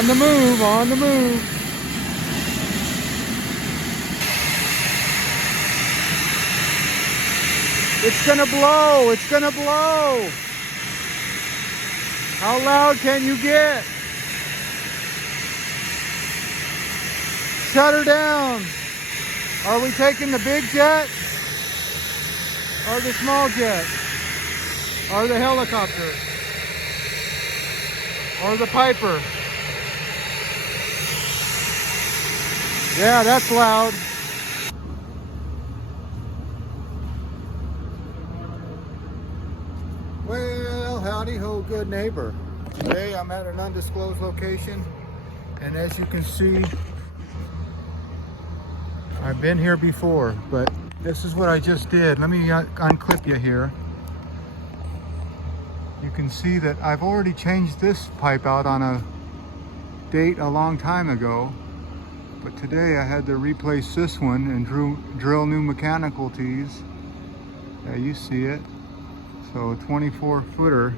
On the move, on the move. It's gonna blow, it's gonna blow. How loud can you get? Shut her down. Are we taking the big jet? Or the small jet? Or the helicopter? Or the Piper? Yeah, that's loud. Well, howdy ho, good neighbor. Today I'm at an undisclosed location, and as you can see, I've been here before, but this is what I just did. Let me unclip you here. You can see that I've already changed this pipe out on a date a long time ago, but today I had to replace this one and drill new mechanical tees. Yeah, you see it. So a 24 footer.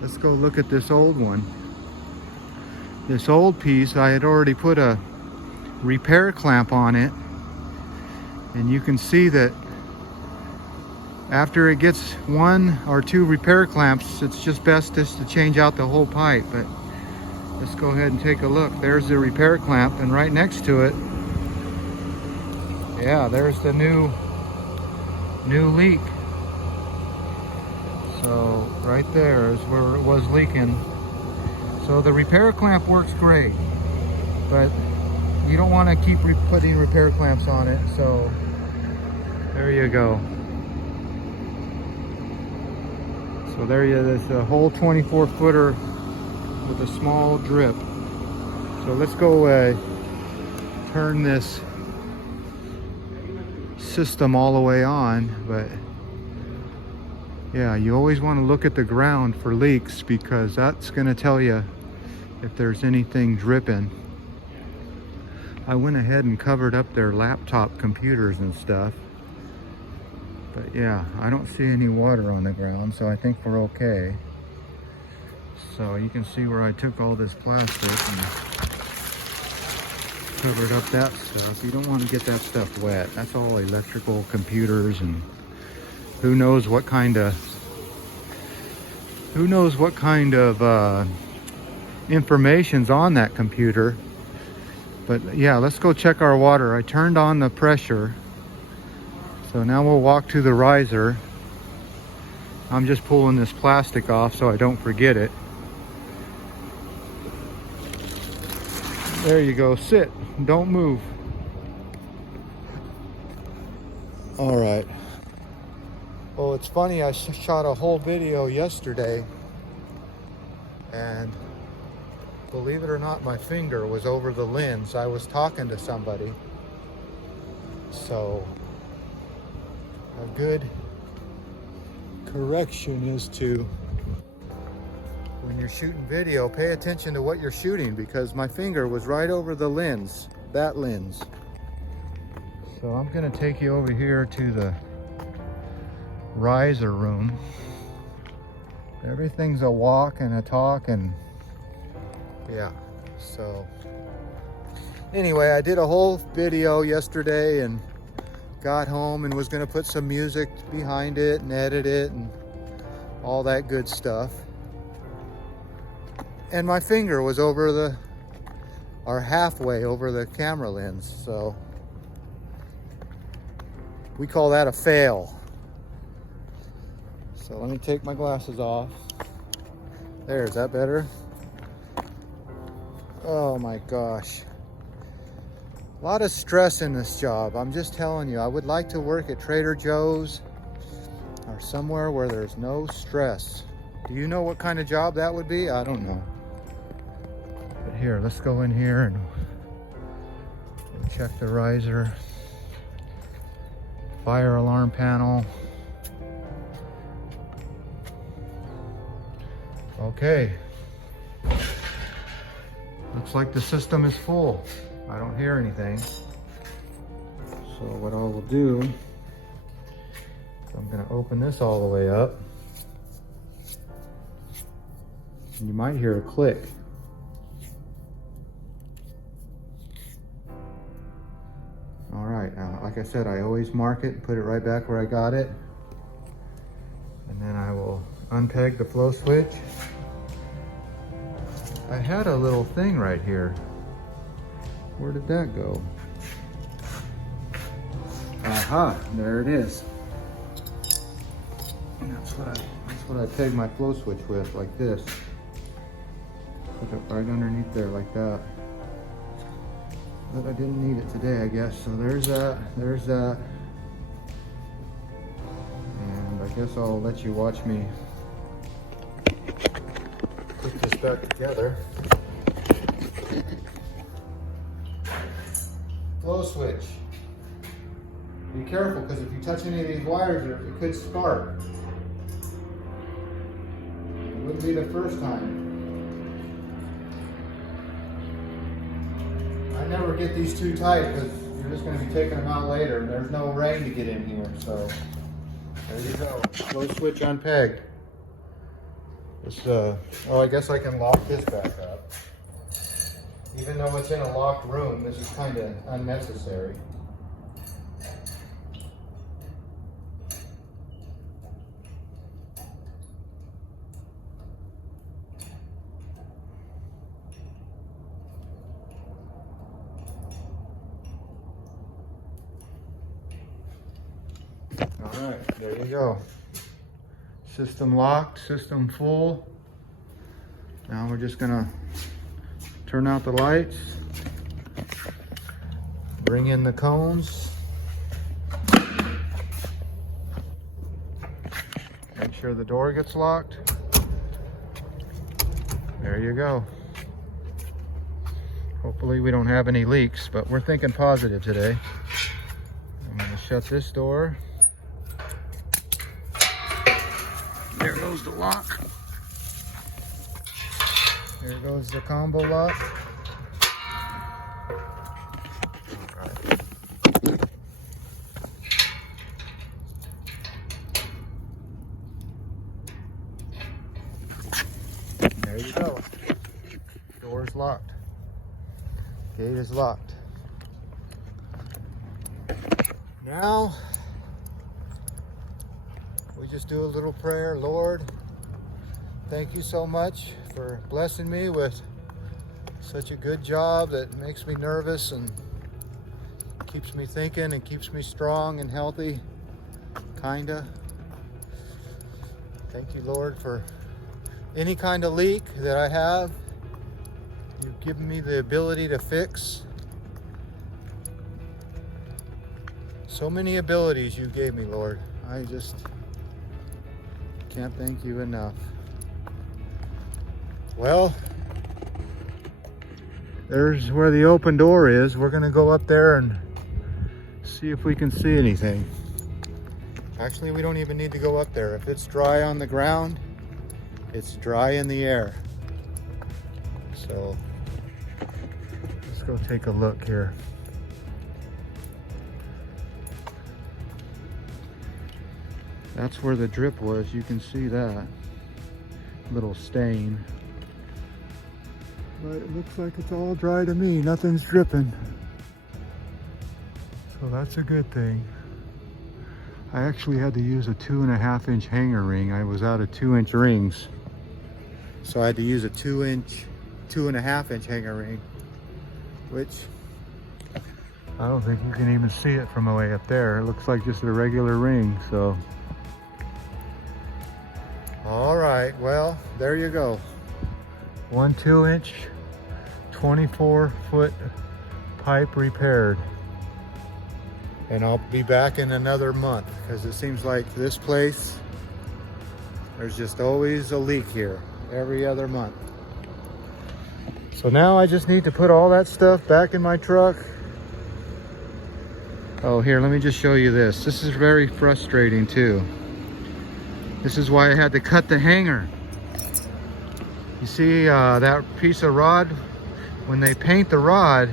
Let's go look at this old one. This old piece, I had already put a repair clamp on it, and you can see that after it gets 1 or 2 repair clamps, it's just best just to change out the whole pipe. But let's go ahead and take a look. There's the repair clamp, and right next to it, yeah, there's the new leak. So right there is where it was leaking. So the repair clamp works great, but you don't want to keep putting repair clamps on it. So there you go. So there you is, a whole 24 footer with a small drip. So let's go turn this system all the way on. But yeah, you always want to look at the ground for leaks, because that's going to tell you if there's anything dripping. I went ahead and covered up their laptop computers and stuff. But yeah, I don't see any water on the ground, so I think we're okay. So you can see where I took all this plastic and covered up that stuff. You don't want to get that stuff wet. That's all electrical computers, and who knows what kind of information's on that computer. But yeah, let's go check our water. I turned on the pressure. So now we'll walk to the riser. I'm just pulling this plastic off so I don't forget it. There you go, sit, don't move. All right. Well, it's funny, I shot a whole video yesterday, and believe it or not, my finger was over the lens. I was talking to somebody. So a good correction is to, when you're shooting video, pay attention to what you're shooting, because my finger was right over the lens, that lens. So I'm gonna take you over here to the riser room. Everything's a walk and a talk, and yeah. So anyway, I did a whole video yesterday and got home and was going to put some music behind it and edit it and all that good stuff. And my finger was over or halfway over the camera lens. So we call that a fail. So let me take my glasses off. There, is that better? Oh my gosh. A lot of stress in this job. I'm just telling you, I would like to work at Trader Joe's or somewhere where there's no stress. Do you know what kind of job that would be? I don't know. But here, let's go in here and check the riser. Fire alarm panel. Okay. Looks like the system is full. I don't hear anything. So what I will do, I'm going to open this all the way up. And you might hear a click. like I said, I always mark it, put it right back where I got it. And then I will unpeg the flow switch. I had a little thing right here. Where did that go? Aha, there it is. And that's what I peg my flow switch with, like this. Put it right underneath there, like that. But I didn't need it today, I guess. So there's that, there's that. And I guess I'll let you watch me put this back together. Flow switch. Be careful, because if you touch any of these wires, it could spark. It wouldn't be the first time. I never get these too tight because you're just going to be taking them out later, and there's no rain to get in here. So there you go. Flow switch unpegged. This, oh, I guess I can lock this back up. Even though it's in a locked room, this is kind of unnecessary. All right, there you go. System locked, system full. Now we're just gonna turn out the lights, bring in the cones, make sure the door gets locked. There you go. Hopefully we don't have any leaks, but we're thinking positive today. I'm gonna shut this door. There goes the lock. There goes the combo lock. All right. There you go. Door's locked. Gate is locked. Now, we just do a little prayer. Lord, thank you so much for blessing me with such a good job that makes me nervous and keeps me thinking and keeps me strong and healthy, kinda. Thank you, Lord, for any kind of leak that I have. You've given me the ability to fix. So many abilities you gave me, Lord. I just can't thank you enough. Well, there's where the open door is. We're gonna go up there and see if we can see anything. Actually, we don't even need to go up there. If it's dry on the ground, it's dry in the air. So let's go take a look here. That's where the drip was. You can see that little stain. But it looks like it's all dry to me. Nothing's dripping. So that's a good thing. I actually had to use a 2.5 inch hanger ring. I was out of 2-inch rings. So I had to use a 2.5 inch hanger ring, which I don't think you can even see it from way up there. It looks like just a regular ring, so. All right, well, there you go. 1 2-inch, 24-foot pipe repaired. And I'll be back in another month because it seems like this place, there's just always a leak here every other month. So now I just need to put all that stuff back in my truck. Oh, here, let me just show you this. This is very frustrating too. This is why I had to cut the hanger. You see that piece of rod, when they paint the rod,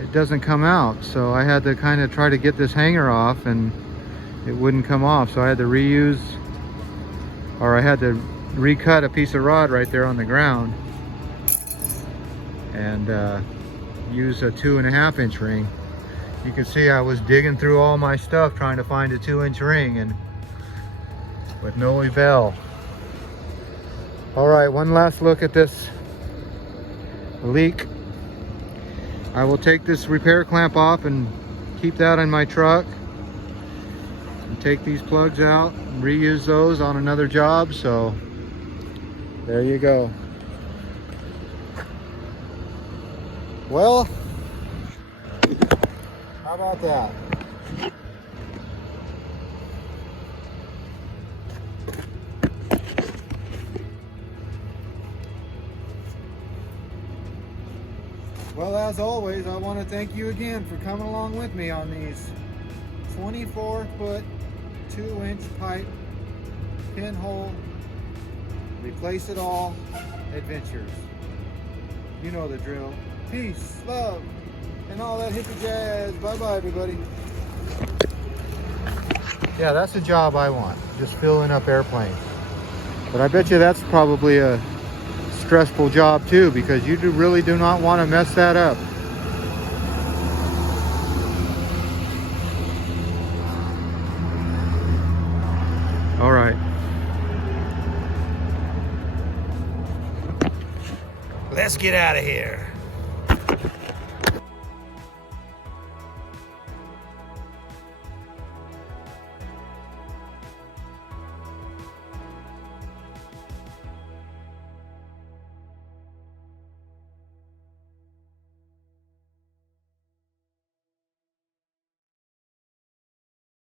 it doesn't come out. So I had to kind of try to get this hanger off and it wouldn't come off. So I had to reuse, or I had to recut a piece of rod right there on the ground and use a 2.5 inch ring. You can see I was digging through all my stuff trying to find a 2-inch ring, and with no avail. All right, one last look at this leak. I will take this repair clamp off and keep that in my truck. And take these plugs out and reuse those on another job. So there you go. Well, how about that? Well, as always, I want to thank you again for coming along with me on these 24-foot, 2-inch pipe, pinhole, replace it all adventures. You know the drill. Peace, love, and all that hippie jazz. Bye-bye, everybody. Yeah, that's the job I want, just filling up airplanes. But I bet you that's probably a stressful job too, because you really do not want to mess that up. All right. Let's get out of here.